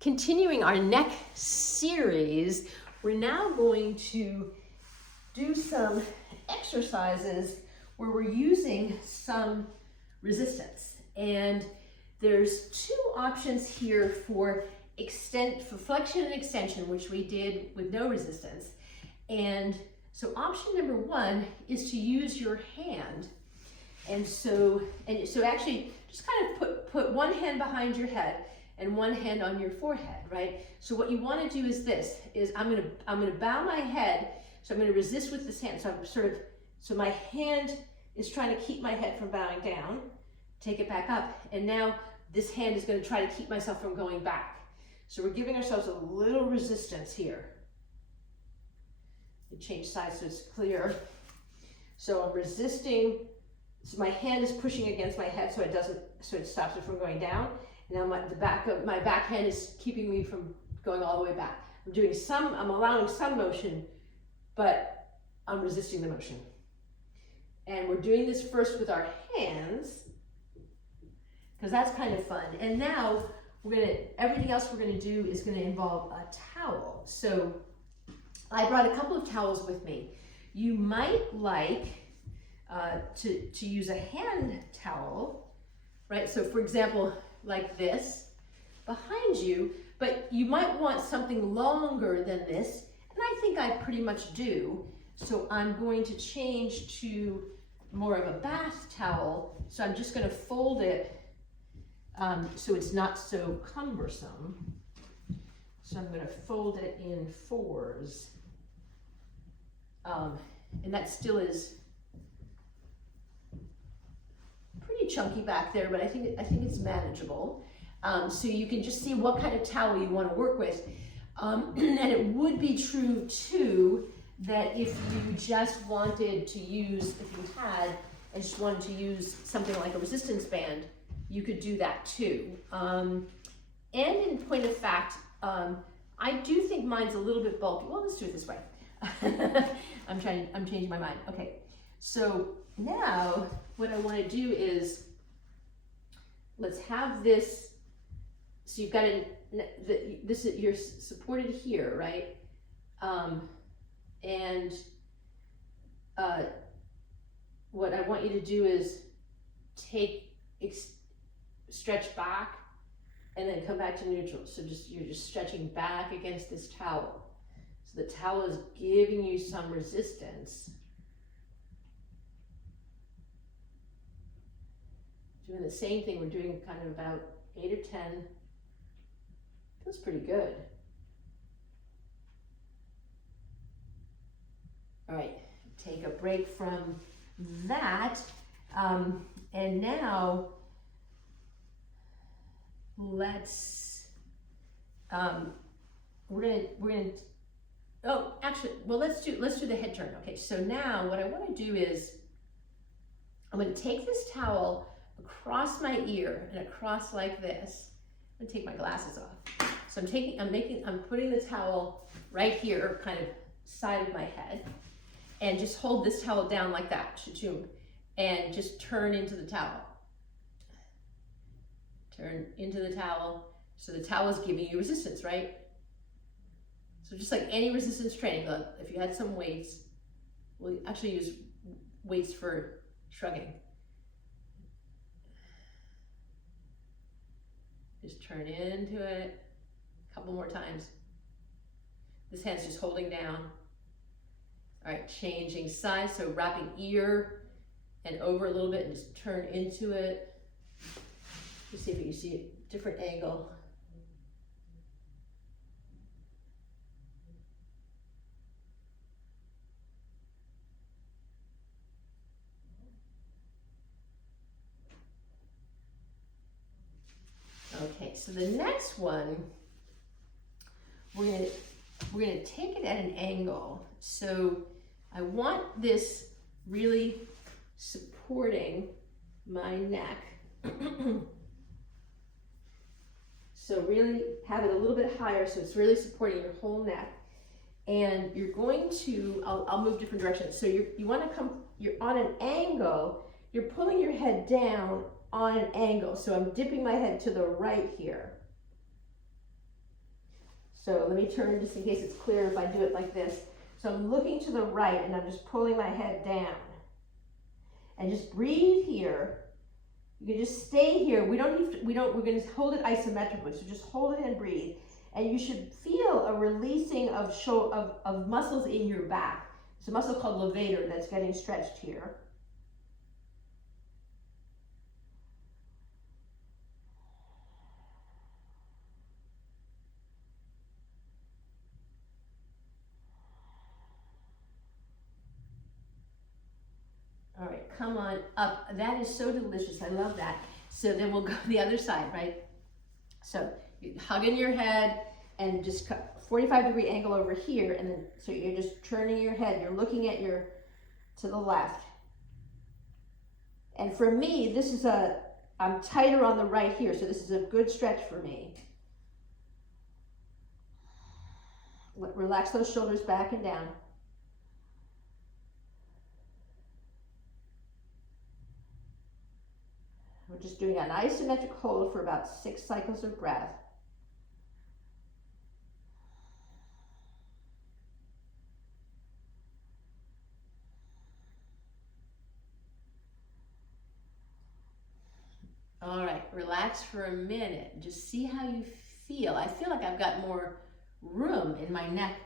continuing our neck series, we're now going to do some exercises where we're using some resistance. And there's two options here for flexion and extension, which we did with no resistance. And so option number one is to use your hand. And so actually just kind of put one hand behind your head and one hand on your forehead, right? So what you want to do is this, is I'm gonna bow my head, so I'm gonna resist with this hand. So my hand is trying to keep my head from bowing down, take it back up, and now this hand is gonna try to keep myself from going back. So we're giving ourselves a little resistance here. You change sides so it's clear. So I'm resisting, so my hand is pushing against my head so it stops it from going down. Now my back hand is keeping me from going all the way back. I'm allowing some motion, but I'm resisting the motion. And we're doing this first with our hands, because that's kind of fun. And now everything else we're gonna do is gonna involve a towel. So I brought a couple of towels with me. You might like to use a hand towel, right? So for example, like this behind you, but you might want something longer than this, and I think I pretty much do. So I'm going to change to more of a bath towel. So I'm just going to fold it so it's not so cumbersome. So I'm going to fold it in fours, and that still is pretty chunky back there, but I think it's manageable. So you can just see what kind of towel you want to work with. And it would be true too that if you just wanted to use, and just wanted to use something like a resistance band, you could do that too. And in point of fact, I do think mine's a little bit bulky. Well, let's do it this way. I'm changing my mind. Okay, so now what I want to do is, let's have this, so you've got you're supported here, right? And what I want you to do is stretch back and then come back to neutral. So you're just stretching back against this towel. So the towel is giving you some resistance. Doing the same thing, we're doing kind of about 8 or 10. Feels pretty good. All right, take a break from that. And now let's, let's do the head turn. Okay, so now what I want to do is, I'm going to take this towel across my ear and across like this. I'm gonna take my glasses off. So I'm putting the towel right here, kind of side of my head, and just hold this towel down like that, and just turn into the towel. Turn into the towel. So the towel is giving you resistance, right? So just like any resistance training, if you had some weights, we'll actually use weights for shrugging. Just turn into it a couple more times. This hand's just holding down. All right, changing sides, so wrapping ear and over a little bit and just turn into it. Just see if you can see a different angle. Okay, so the next one, we're gonna take it at an angle. So I want this really supporting my neck. So really have it a little bit higher so it's really supporting your whole neck. And you're going to, I'll move different directions. So you want to you're on an angle, you're pulling your head down on an angle. So I'm dipping my head to the right here. So let me turn just in case it's clear if I do it like this. So I'm looking to the right and I'm just pulling my head down. And just breathe here. You can just stay here. We're going to hold it isometrically. So just hold it and breathe. And you should feel a releasing of muscles in your back. It's a muscle called levator that's getting stretched here. All right, come on up. That is so delicious. I love that. So then we'll go the other side, right? So you hug in your head and just cut 45-degree angle over here, and then so you're just turning your head. You're looking at to the left. And for me, I'm tighter on the right here, so this is a good stretch for me. Relax those shoulders back and down. We're just doing an isometric hold for about 6 cycles of breath. All right, relax for a minute. Just see how you feel. I feel like I've got more room in my neck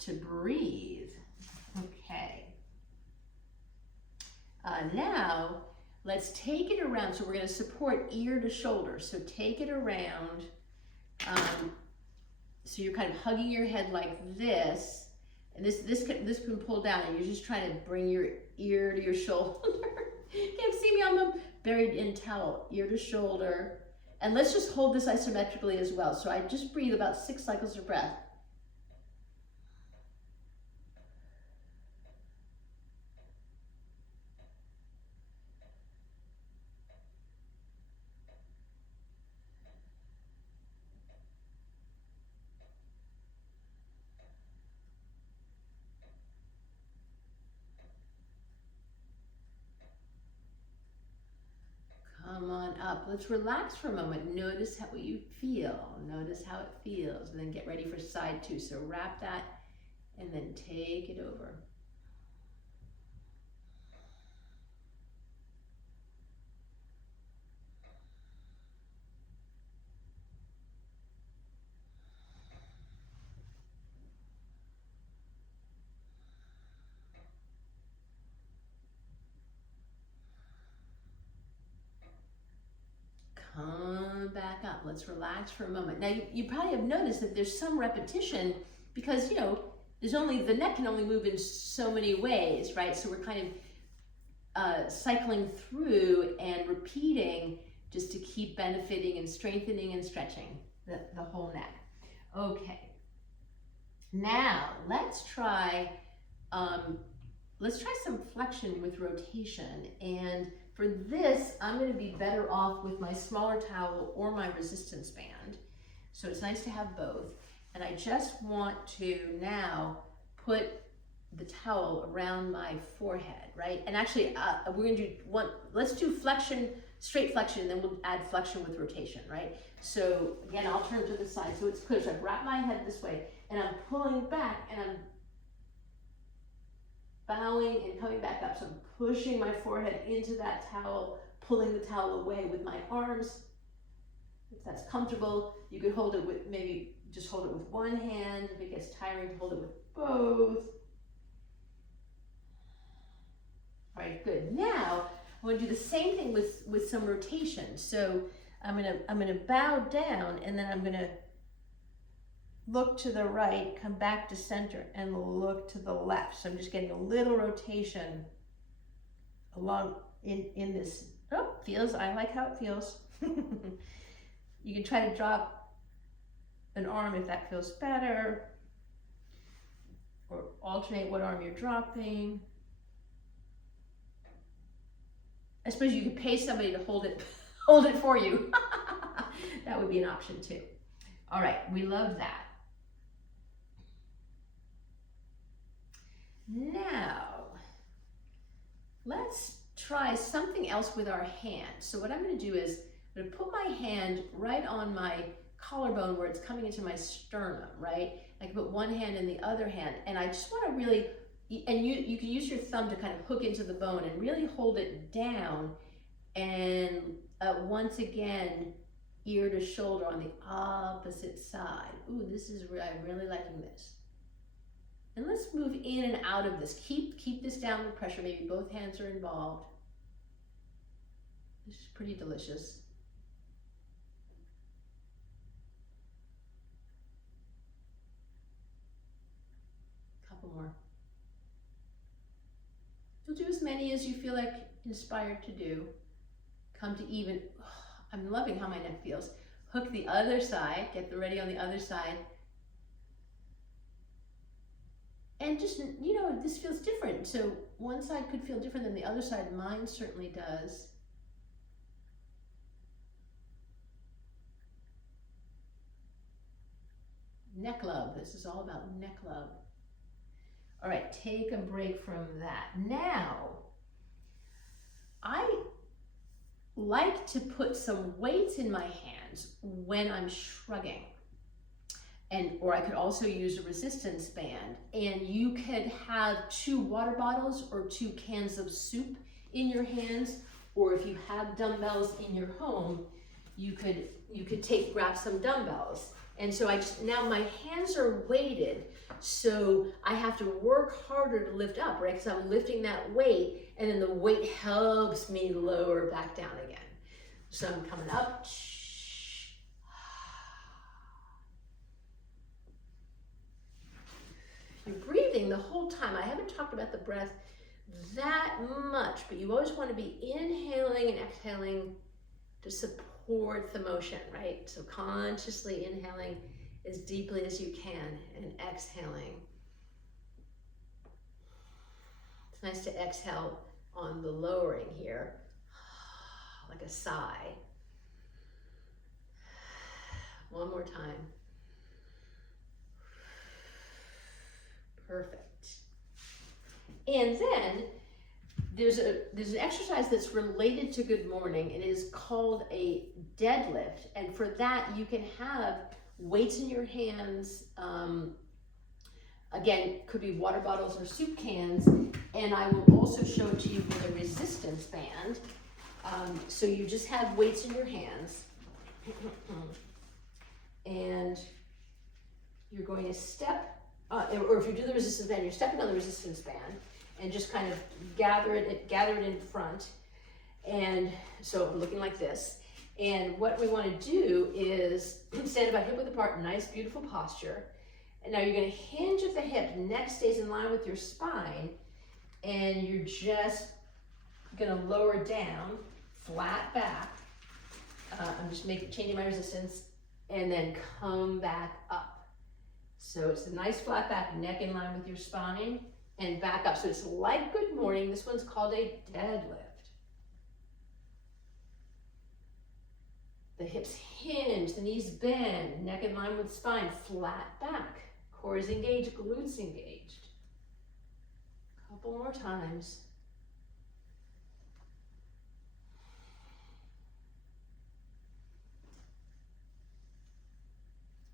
to breathe. Okay. Now, let's take it around. So we're going to support ear to shoulder. So take it around. So you're kind of hugging your head like this. And this can pull down, and you're just trying to bring your ear to your shoulder. Can't see me, I'm buried in towel, ear to shoulder. And let's just hold this isometrically as well. So I just breathe about 6 cycles of breath. Come on up. Let's relax for a moment. Notice how you feel. Notice how it feels. And then get ready for side 2. So wrap that and then take it over. Come back up. Let's relax for a moment. Now, you probably have noticed that there's some repetition because, the neck can only move in so many ways, right? So we're kind of cycling through and repeating just to keep benefiting and strengthening and stretching the whole neck. Okay. Now, let's try some flexion with rotation. And for this, I'm going to be better off with my smaller towel or my resistance band. So it's nice to have both. And I just want to now put the towel around my forehead, right? And actually, we're going to do let's do flexion, straight flexion, and then we'll add flexion with rotation, right? So again, I'll turn to the side so it's clear. So I've wrapped my head this way, and I'm pulling back, and I'm bowing and coming back up. So I'm pushing my forehead into that towel, pulling the towel away with my arms. If that's comfortable, you could hold it with, maybe just hold it with one hand. If it gets tiring, to hold it with both. All right, good. Now, I'm going to do the same thing with some rotation. So I'm gonna bow down, and then I'm gonna look to the right, come back to center, and look to the left. So I'm just getting a little rotation along in this. Oh, I like how it feels. You can try to drop an arm if that feels better, or alternate what arm you're dropping. I suppose you could pay somebody to hold it for you. That would be an option too. All right, we love that. Now, let's try something else with our hand. So what I'm going to do is I'm going to put my hand right on my collarbone where it's coming into my sternum, right? I can put one hand in the other hand, and I just want to really, and you can use your thumb to kind of hook into the bone and really hold it down, and once again, ear to shoulder on the opposite side. Ooh, this is, I'm really liking this. And let's move in and out of this. Keep this downward pressure. Maybe both hands are involved. This is pretty delicious. Couple more. You'll do as many as you feel like inspired to do. Come to even. Oh, I'm loving how my neck feels. Hook the other side. Get ready on the other side. And just, you know, this feels different. So one side could feel different than the other side. Mine certainly does. Neck love. This is all about neck love. All right, take a break from that. Now, I like to put some weights in my hands when I'm shrugging. Or I could also use a resistance band, and you could have 2 water bottles or 2 cans of soup in your hands, or if you have dumbbells in your home, you could grab some dumbbells. And so now my hands are weighted, so I have to work harder to lift up, right? Because I'm lifting that weight, and then the weight helps me lower back down again. So I'm coming up. You're breathing the whole time. I haven't talked about the breath that much, but you always want to be inhaling and exhaling to support the motion, right? So consciously inhaling as deeply as you can and exhaling. It's nice to exhale on the lowering here, like a sigh. One more time. Perfect. And then there's an exercise that's related to good morning. It is called a deadlift, and for that you can have weights in your hands. Again, could be water bottles or soup cans, and I will also show it to you with a resistance band. So you just have weights in your hands, and you're going to step. Or if you do the resistance band, you're stepping on the resistance band and just kind of gather it in front. And so looking like this. And what we want to do is stand about hip width apart, nice, beautiful posture. And now you're going to hinge at the hip, neck stays in line with your spine, and you're just going to lower down, flat back. I'm just changing my resistance, and then come back up. So it's a nice flat back, neck in line with your spine, and back up. So it's like good morning. This one's called a deadlift. The hips hinge, the knees bend, neck in line with spine, flat back. Core is engaged, glutes engaged. Couple more times.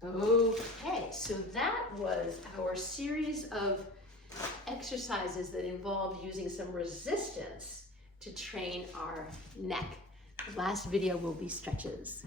Okay, so that was our series of exercises that involved using some resistance to train our neck. The last video will be stretches.